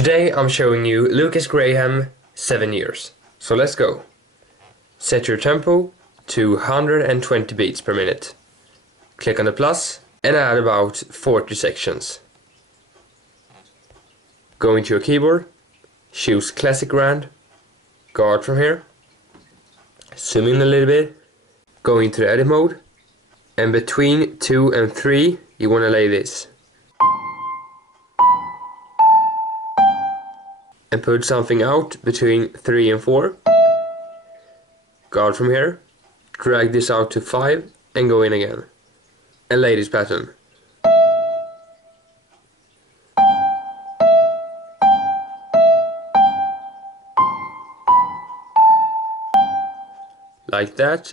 Today I'm showing you Lukas Graham 7 years. So let's go. Set your tempo to 120 beats per minute. Click on the plus and add about 40 sections. Go into your keyboard, choose Garageband, guard from here, zoom in a little bit, go into the edit mode, and between 2 and 3 you want to lay this. And put something out between 3 and 4. Guard from here, drag this out to 5 and go in again. And lay this pattern. Like that.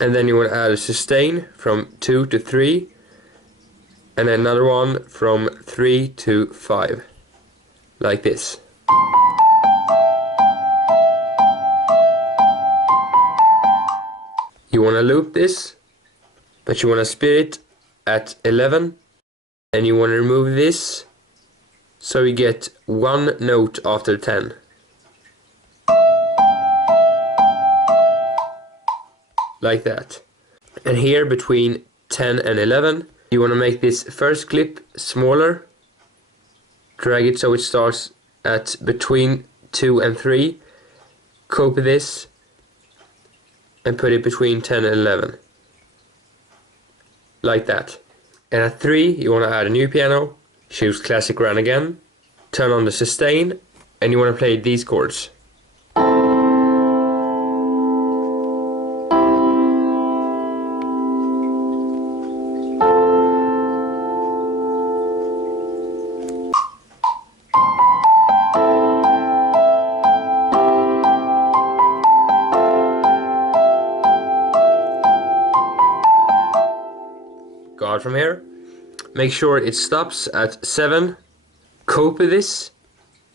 And then you want to add a sustain from 2 to 3. And another one from 3 to 5. Like this. You want to loop this, but you want to split it at 11, and you want to remove this so you get one note after 10. Like that. And here between 10 and 11, you want to make this first clip smaller, drag it so it starts at between 2 and 3, copy this, and put it between 10 and 11. Like that. And at 3 you want to add a new piano, choose Garageband again, turn on the sustain, and you want to play these chords. Guard from here, make sure it stops at 7, copy this,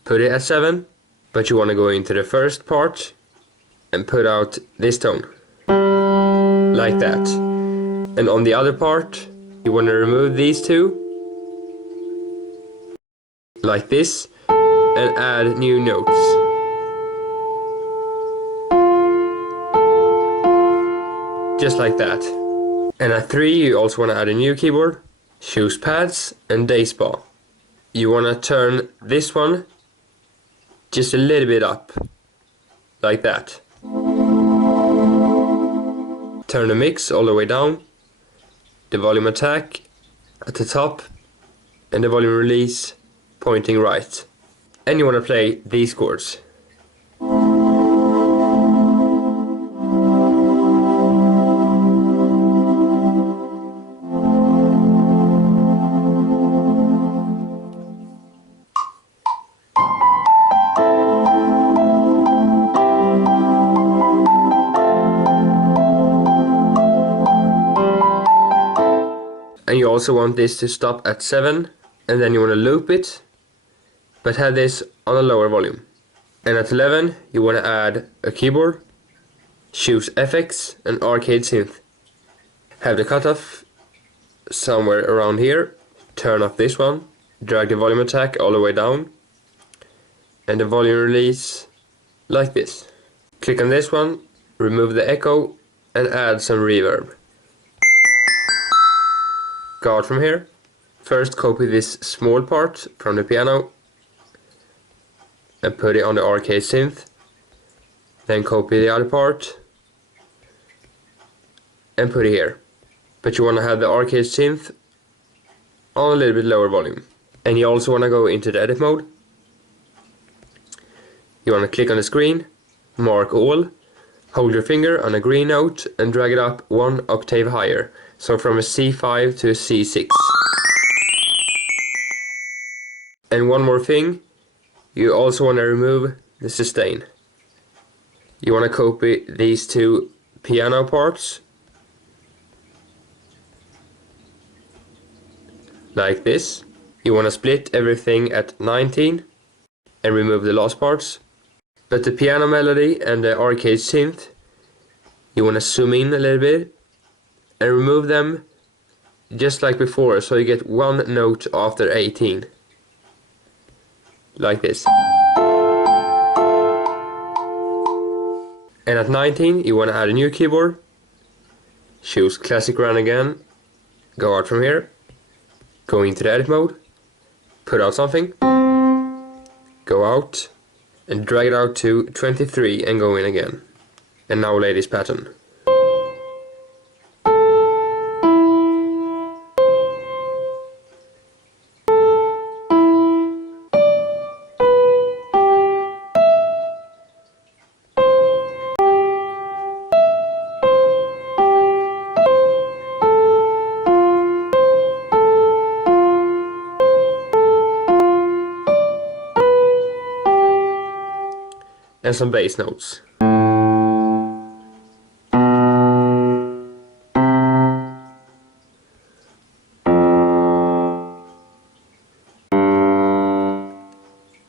put it at 7, but you want to go into the first part and put out this tone, like that. And on the other part, you want to remove these two, like this, and add new notes. Just like that. And at 3 you also want to add a new keyboard, choose pads and day spa. You want to turn this one just a little bit up, like that. Turn the mix all the way down, the volume attack at the top, and the volume release pointing right. And you want to play these chords. And you also want this to stop at 7, and then you want to loop it, but have this on a lower volume. And at 11 you want to add a keyboard, choose FX and arcade synth. Have the cutoff somewhere around here, turn off this one, drag the volume attack all the way down, and the volume release like this. Click on this one, remove the echo and add some reverb. Guard from here. First copy this small part from the piano and put it on the arcade synth. Then copy the other part and put it here. But you want to have the arcade synth on a little bit lower volume. And you also want to go into the edit mode. You want to click on the screen, mark all, hold your finger on a green note and drag it up 1 octave higher. So from a C5 to a C6. And one more thing, you also want to remove the sustain. You want to copy these two piano parts, like this. You want to split everything at 19 and remove the last parts. But the piano melody and the arcade synth, you want to zoom in a little bit and remove them just like before, so you get one note after 18. like this. And at 19 you want to add a new keyboard. Choose classic run again, go out from here, go into the edit mode, put out something, go out, and drag it out to 23 and go in again. And now lay this pattern. And some bass notes.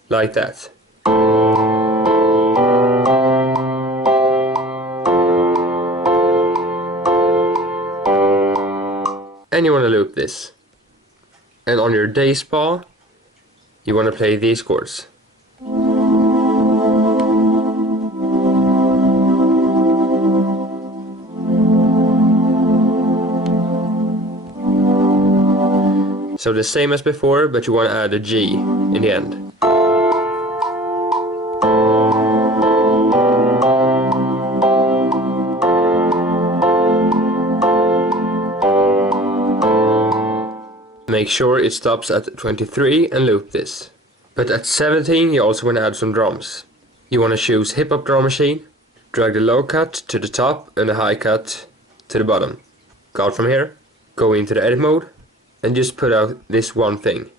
Like that. And you want to loop this. And on your day spa, you want to play these chords. So the same as before, but you want to add a G in the end. Make sure it stops at 23 and loop this. But at 17 you also want to add some drums. You want to choose hip hop drum machine, drag the low cut to the top and the high cut to the bottom. Go out from here, go into the edit mode, and just put out this one thing.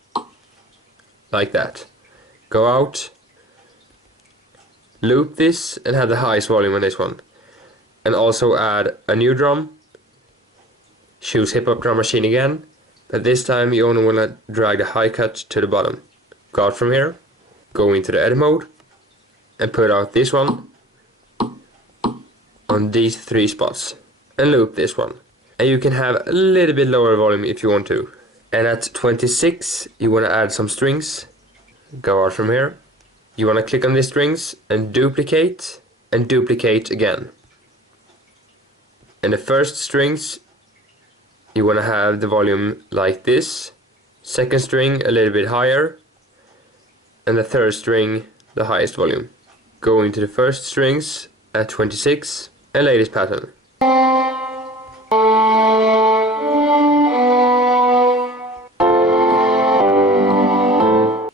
Like that. Go out, loop this and have the highest volume on this one. And also add a new drum, choose hip hop drum machine again, but this time you only want to drag the high cut to the bottom. Go out from here, go into the edit mode, and put out this one on these three spots. And loop this one. And you can have a little bit lower volume if you want to. And at 26 you want to add some strings. Go out from here. You want to click on these strings and duplicate again. And the first strings you want to have the volume like this, second string a little bit higher, and the third string the highest volume. Go into the first strings at 26 and lay this pattern.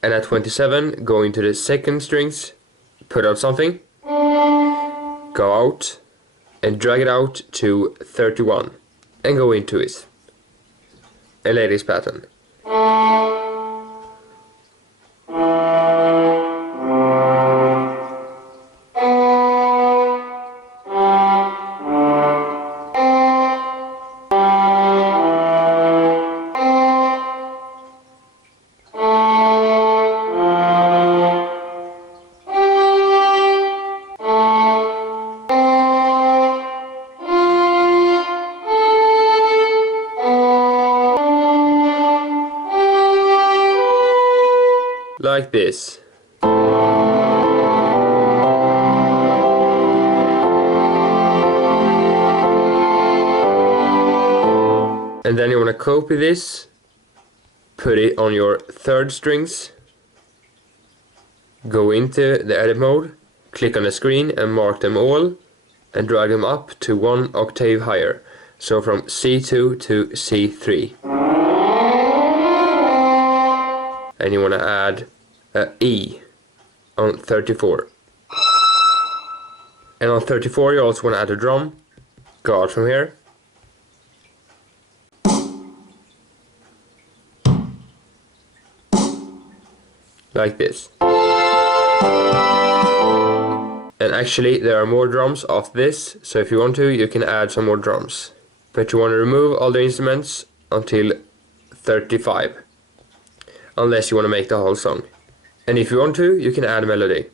And at 27 go into the second strings, put out something, go out and drag it out to 31 and go into it. And lay this pattern. Like this. And then you want to copy this, put it on your third strings, go into the edit mode, click on the screen and mark them all, and drag them up to 1 octave higher, so from C2 to C3. And you want to add a E on 34. And on 34 you also want to add a drum. Go out from here. Like this. And actually there are more drums off this, so if you want to you can add some more drums. But you want to remove all the instruments until 35. Unless you want to make the whole song. And if you want to, you can add a melody.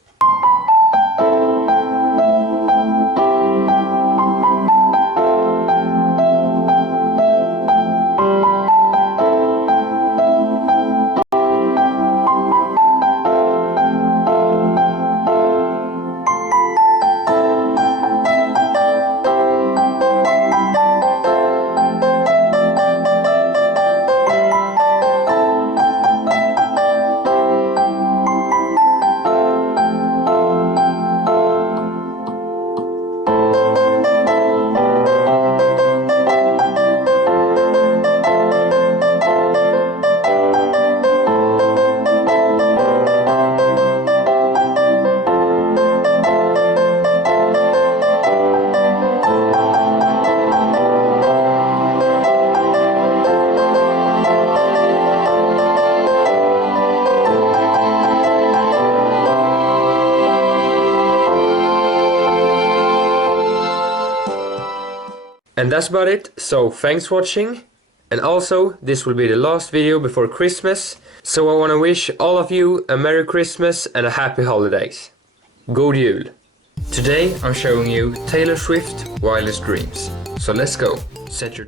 And that's about it, so thanks for watching. And also, this will be the last video before Christmas, so I want to wish all of you a Merry Christmas and a Happy Holidays. God Jul! Today I'm showing you Taylor Swift Wildest Dreams. So let's go. Set your